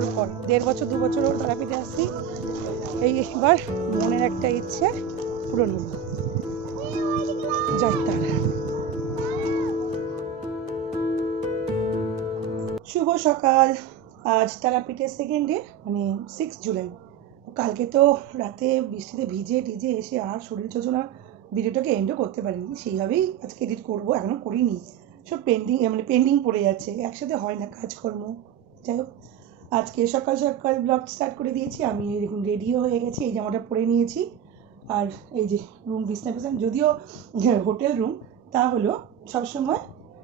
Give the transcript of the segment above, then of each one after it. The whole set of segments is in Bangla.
বছর পর, 1.5 বছর 2 বছর ওর তারাপীঠে আসছি। এইবার মনের একটা ইচ্ছে পূরণ হলো। জয় তারা। শুভ সকাল। আজ তারাপীঠের সেকেন্ড ডে, মানে 6 জুলাই। কালকে তো রাতে বৃষ্টিতে ভিজে টিজে এসে আর শরীর যোজনা ভিডিওটাকে এন্ডও করতে পারিনি, সেইভাবেই আজকে এডিট করবো, এখনও করিনি। সব পেন্ডিং পড়ে যাচ্ছে, একসাথে হয় না কাজকর্ম। যাই হোক, আজকে সকাল সকাল ব্লগ স্টার্ট করে দিয়েছি। আমি এরকম রেডিও হয়ে গেছি, এই জামাটা পরে নিয়েছি। আর এই যে রুম বিছনা বিছানা, যদিও হোটেল রুম, তা হলো সবসময়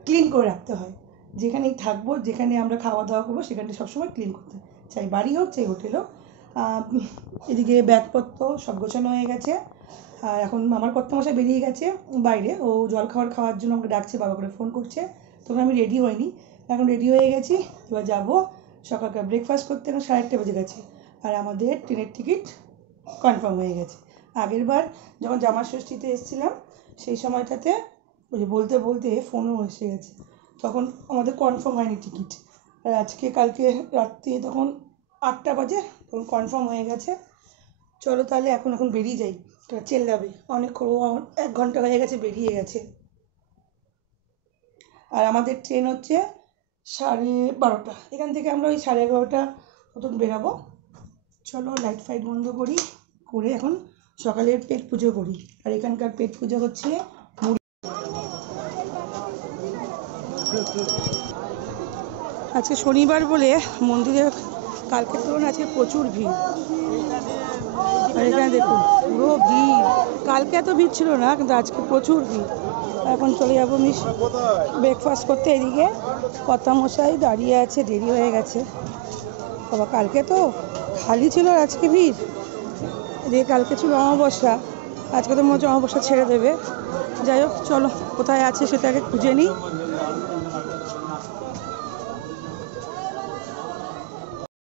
ক্লিন করে রাখতে হয়। যেখানেই থাকবো, যেখানে আমরা খাওয়া দাওয়া করবো, সেখানটা সবসময় ক্লিন করতে হয়, চাই বাড়ি হোক চাই হোটেল হোক। এদিকে ব্যাগপত্র সব গোছানো হয়ে গেছে। আর এখন আমার কর্তামশাই বেরিয়ে গেছে বাইরে, ও খাওয়ার জন্য আমাকে ডাকছে, বাবা করে ফোন করছে। তখন আমি রেডি হইনি, এখন রেডি হয়ে গেছি। এবার যাবো সকালকার ব্রেকফাস্ট করতে। এখন 8:30 বেজে গেছে, আর আমাদের ট্রেনের টিকিট কনফার্ম হয়ে গেছে। আগের বার যখন জামা ষষ্ঠীতে এসেছিলাম, সেই সময়টাতে ওই যে বলতে বলতে ফোনও এসে গেছে, তখন আমাদের কনফার্ম হয়নি টিকিট। আর কালকে রাত্রি তখন 8টা বাজে, তখন কনফার্ম হয়ে গেছে। চলো তাহলে এখন বেরিয়ে যাই, চেল্লাবে অনেক, 1 ঘন্টা হয়ে গেছে বেরিয়ে গেছে। আর আমাদের ট্রেন হচ্ছে 12:30। এখান থেকে আমরা ওই 11:30 মতন বেরাবো। চলো লাইট ফাইট বন্ধ করে এখন সকালের পেট পুজো করি। আর এখানকার পেট পুজো হচ্ছে মুড়ি। আজকে শনিবার বলে মন্দিরে কালকে তুলনায় আজকে প্রচুর ভিড়। আর এখানে দেখুন পুরো ভিড়, কালকে এত ভিড় ছিল না, কিন্তু আজকে প্রচুর ভিড়। এখন চলে যাবো ব্রেকফাস্ট করতে। এদিকে কর্তামশাই দাঁড়িয়ে আছে, দেরি হয়ে গেছে বাবা। কালকে তো খালি ছিল, আর আজকে ভিড়। এদিকে কালকে ছিল অমাবস্যা, আজকে তো মনে হচ্ছে অমাবস্যা ছেড়ে দেবে। যাই হোক, চলো কোথায় আছে সেটাকে খুঁজে নিই।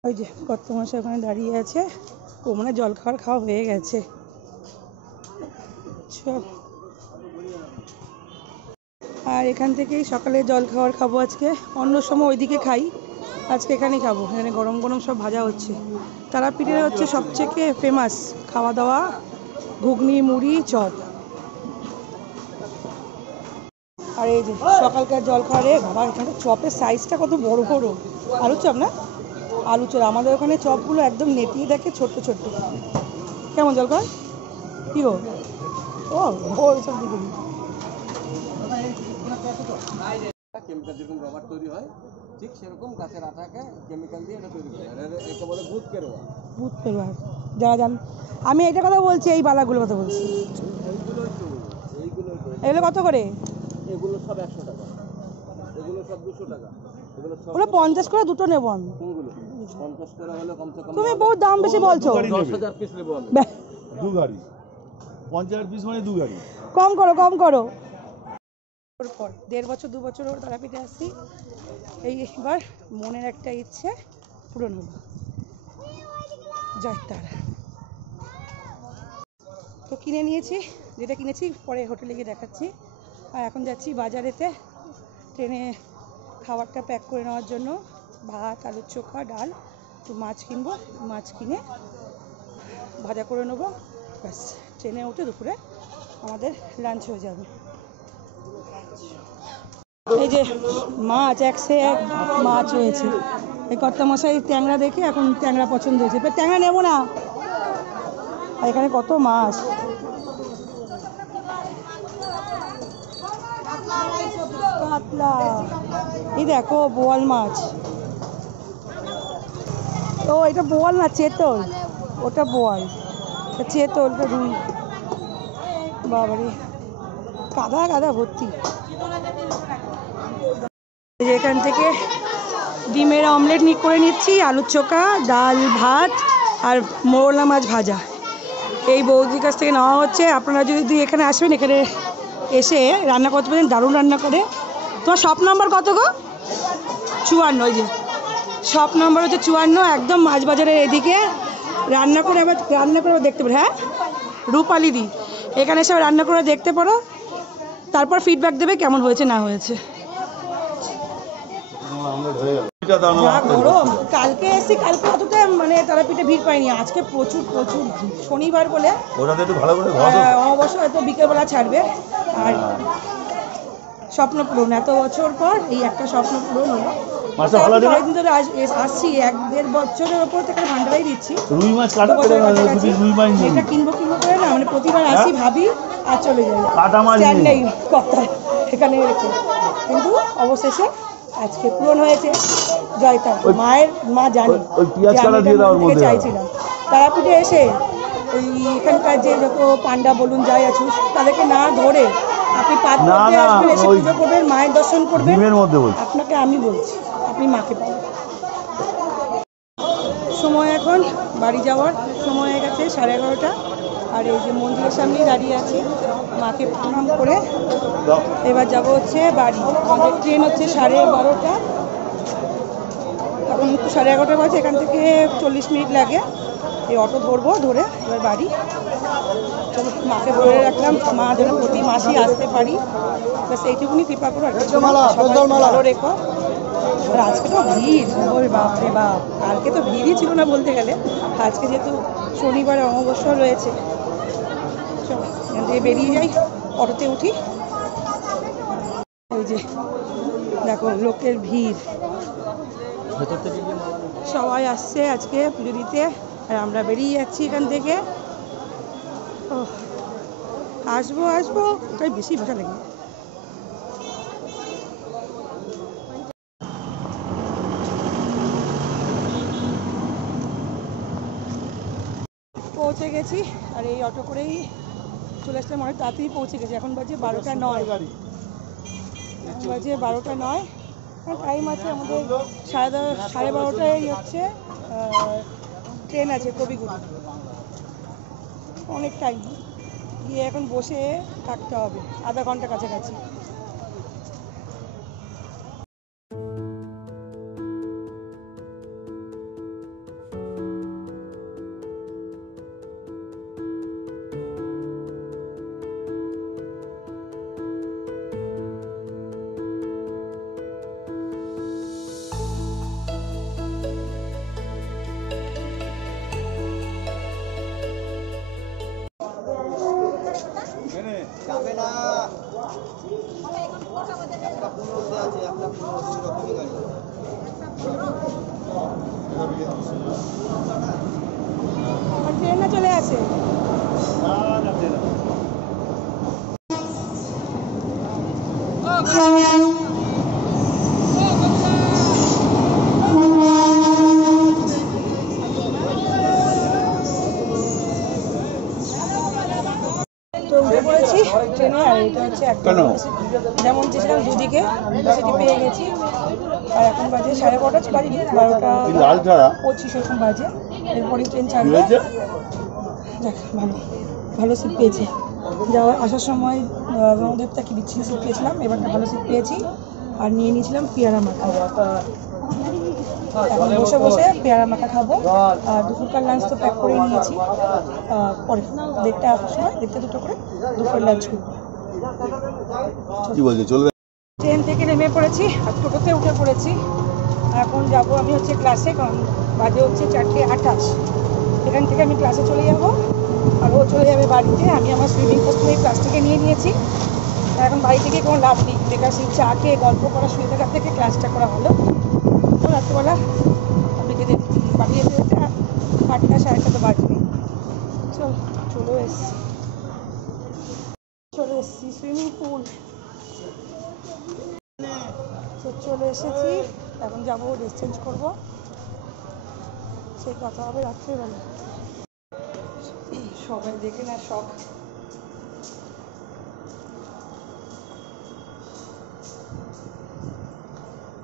ওই যে কর্তামশাই ওখানে দাঁড়িয়ে আছে, ও মানে জল খাওয়া হয়ে গেছে। চল, আর এখান থেকেই সকালে জল খাবো আজকে। অন্য সময় ওইদিকে খাই, আজকে এখানেই খাবো। এখানে গরম গরম সব ভাজা হচ্ছে। তারাপীঠের হচ্ছে সবথেকে ফেমাস খাওয়া দাওয়া ঘুগনি, মুড়ি, চপ। আর এই যে সকালকার জল খাওয়ারে বাবা, এখানে চপের সাইজটা কত বড় বড়। আলুর চপ না, আলু চপ। আমাদের ওখানে চপগুলো একদম নেটিয়ে দেখে ছোট্ট ছোট্ট। কেমন জল খাওয়া কি গো? ও সব দিকে কেমিক্যাল যেরকম রবার তৈরি হয়, ঠিক সেরকম গাছের আঠাকে কেমিক্যাল দিয়ে এটা তৈরি করে। এটা বলে ভূত পেরোয়া। ভূত পেরোয়া, যারা জান। আমি এইটা কথা বলছি, এই বালাগুলোর কথা বলছি। এগুলো কত করে? এগুলো সব 100 টাকা, এগুলো সব 200 টাকা, এগুলো সব 50 করে দুটো নেবো আমি। কোনগুলো 50 করে হলে কমসে কম তুমি বহুত দাম বেশি বলছো। 10,000 পিস নেবো আমি। দু গাড়ি 50 পিস, মানে 2 গাড়ি। কম করো। 1.5 বছর 2 বছর ওর তারাপীঠে আসছি। এইবার মনের একটা ইচ্ছে পূরণ হলো। জয় তারা। তো কিনে নিয়েছি, যেটা কিনেছি পরে হোটেলে গিয়ে দেখাচ্ছি। আর এখন যাচ্ছি বাজারেতে, ট্রেনে খাবারটা প্যাক করে নেওয়ার জন্য। ভাত, আলুর চোখা, ডাল, একটু মাছ কিনবো, মাছ কিনে ভাজা করে নেবো। ব্যাস, ট্রেনে উঠে দুপুরে আমাদের লাঞ্চ হয়ে যাবে। এই যে মাছ, এক মাছ রয়েছে। এই কর্তামশাই ট্যাংরা দেখে এখন ট্যাংরা পছন্দ হয়েছে, ট্যাংরা নেবো না। আর এখানে কত মাছ, কাতলা, এই দেখো বোয়াল মাছ। ও এটা বোয়াল না, চেতল। ওটা বোয়াল, চেতল, ওটা রুই। বাবারে, কাদা ভর্তি। এখান থেকে ডিমের অমলেট করে নিচ্ছি, আলুর চোখা, ডাল, ভাত আর মোরলা মাছ ভাজা। এই বৌদির কাছ থেকে নেওয়া হচ্ছে। আপনারা যদি এখানে আসবেন, এখানে এসে রান্না করতে পারেন, দারুণ রান্না করে। তোমার শপ নাম্বার কত গো? 54। ওই যে শপ নাম্বার হচ্ছে 54, একদম মাছ বাজারের এদিকে। রান্না করে আবার দেখতে পারো। হ্যাঁ, রূপালিদি। এখানে এসে রান্না করে দেখতে পারো, তারপর ফিডব্যাক দেবে কেমন হয়েছে না হয়েছে। যা গরম, কালকে এসেছি, কালকে অতটা মানে তারাপীঠে ভিড় পাইনি, আজকে প্রচুর প্রচুর ভিড়। শনিবার বলে ওটাতে একটু ভালো করে অবশ্য হয়তো বিকেলবেলা ছাড়বে। আর স্বপ্ন পূরণ, এত বছর পর এই একটা স্বপ্ন পূরণ হলো। কয়েকদিন ধরে আসছি, 1-1.5 বছরের ওপর থেকে ভান্ডারাই দিচ্ছি। রুই মাছ কাটা রুই মাছ এটা কিনবো করে না, মানে প্রতিবার আসি ভাবি আর চলে যাই, কাটা মাছ নেই কথা এখানে রেখে। কিন্তু অবশেষে আজকে পূরণ হয়েছে। জয়তা মায়ের মা জানে চাইছিলাম তারাপীঠে এসে ওই এখানকার যে যত পান্ডা বলুন যাই আছুস তাদেরকে না ধরে আপনি পাঁচ মধ্যে আসবেন, এসে পুজো করবেন, মায়ের দর্শন করবেন, আপনাকে আমি বলছি আপনি মাকে পাবেন। সময় এখন বাড়ি যাওয়ার সময় হয়ে গেছে 11:30। আর এই যে মন্দিরের সামনেই দাঁড়িয়ে আছি, মাকে প্রণাম করে এবার যাব হচ্ছে বাড়ি। আমাদের ট্রেন হচ্ছে 12:30, এখন তো 11:30 বাজে, এখান থেকে 40 মিনিট লাগে। এই অটো ধরবো, ধরে এবার বাড়ি। চলো, মাকে বলে রাখলাম মা যেন প্রতি মাসেই আসতে পারি, ব্যাস এইটুকুনি কৃপা করো। ভালো রেখো। আর আজকে তো ভিড়, ওরে বাপ রে বাপ, কালকে তো ভিড়ই ছিল না বলতে গেলে। আজকে যেহেতু শনিবার অমাবস্যা রয়েছে, চলো এখান থেকে বেরিয়ে যাই, অটোতে উঠি। ওই যে দেখো লোকের ভিড়, সবাই আসছে আজকে পুজো দিতে, আর আমরা বেরিয়ে যাচ্ছি এখান থেকে। আসবো আসবো ওটাই বেশি ভাষা লাগে। পৌঁছে গেছি, আর এই অটো করেই চলে আসলাম, অনেক তাড়াতাড়ি পৌঁছে গেছি। এখন বাজে 12:09, এখন বাজে 12:09। টাইম আছে আমাদের 12:30 হচ্ছে ট্রেন আছে কবিগুরু, অনেক টাইম। গিয়ে এখন বসে থাকতে হবে আধা ঘন্টা কাছাকাছি। যাবে না, একটা 15 আছে, একটা 15 রকমই গাড়ি। ট্রেনে চলে আসে। তো উঠে পড়েছি ট্রেনে, আর এটা হচ্ছে একটা যেমন চেয়েছিলাম দুদিকে সেটি পেয়ে গেছি। আর এখন বাজে 12:30 বাজে, 12:25 এরকম বাজে। এরপরই ট্রেন ছাড়বে। যাক, ভালো ভালো সিট পেয়েছি। যাওয়ার আসার সময় রণদেবতা কি বিচ্ছিন্ন সিট পেয়েছিলাম, এবারটা ভালো সিট পেয়েছি। আর নিয়ে নিয়েছিলাম পেয়ারা মাখা, এখন বসে বসে পেয়ারা মাখা খাবো। আর দুপুরকার লাঞ্চ তো প্যাক করে নিয়েছি, পরে 1:30 আসার সময় 1:30-2 করে দুপুরের লাঞ্চ করবো। ট্রেন থেকে নেমে পড়েছি, আর টোটোতে উঠে পড়েছি। এখন যাব আমি হচ্ছে ক্লাসে, কারণ বাজে হচ্ছে 4:28। এখান থেকে আমি ক্লাসে চলে যাব, আর ও চলে যাবে বাড়িতে। আমি আমার সুইমিং কস্টিউম এই ক্লাস থেকে নিয়ে নিয়েছি। এখন বাড়ি থেকে কোনো লাভ নেই, বেকার সেই চা খেয়ে গল্প করা শুয়ে থাকার থেকে ক্লাসটা করা হলো। তো রাত্রেবেলা আপনি যদি বাড়ি যেতে যেতে 8টা 8:30 বাজবে। চলে এসেছি সুইমিং পুল, তো চলে এসেছি। এখন যাবো, ড্রেস চেঞ্জ করবো, সেই কথা হবে রাত্রেবেলা। সবাই দেখে না শখ।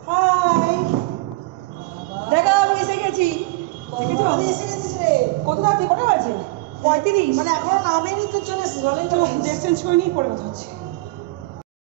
হাই, দেখো আমি এসে গেছি। দেখেছো আমি এসে গেছি রে। কত রাত্রি, কটা বাজে? 35, মানে এখনো নামেনি তো চলে এসেছি। ড্রেস চেঞ্জ করে নিয়ে পরে কথা হচ্ছে।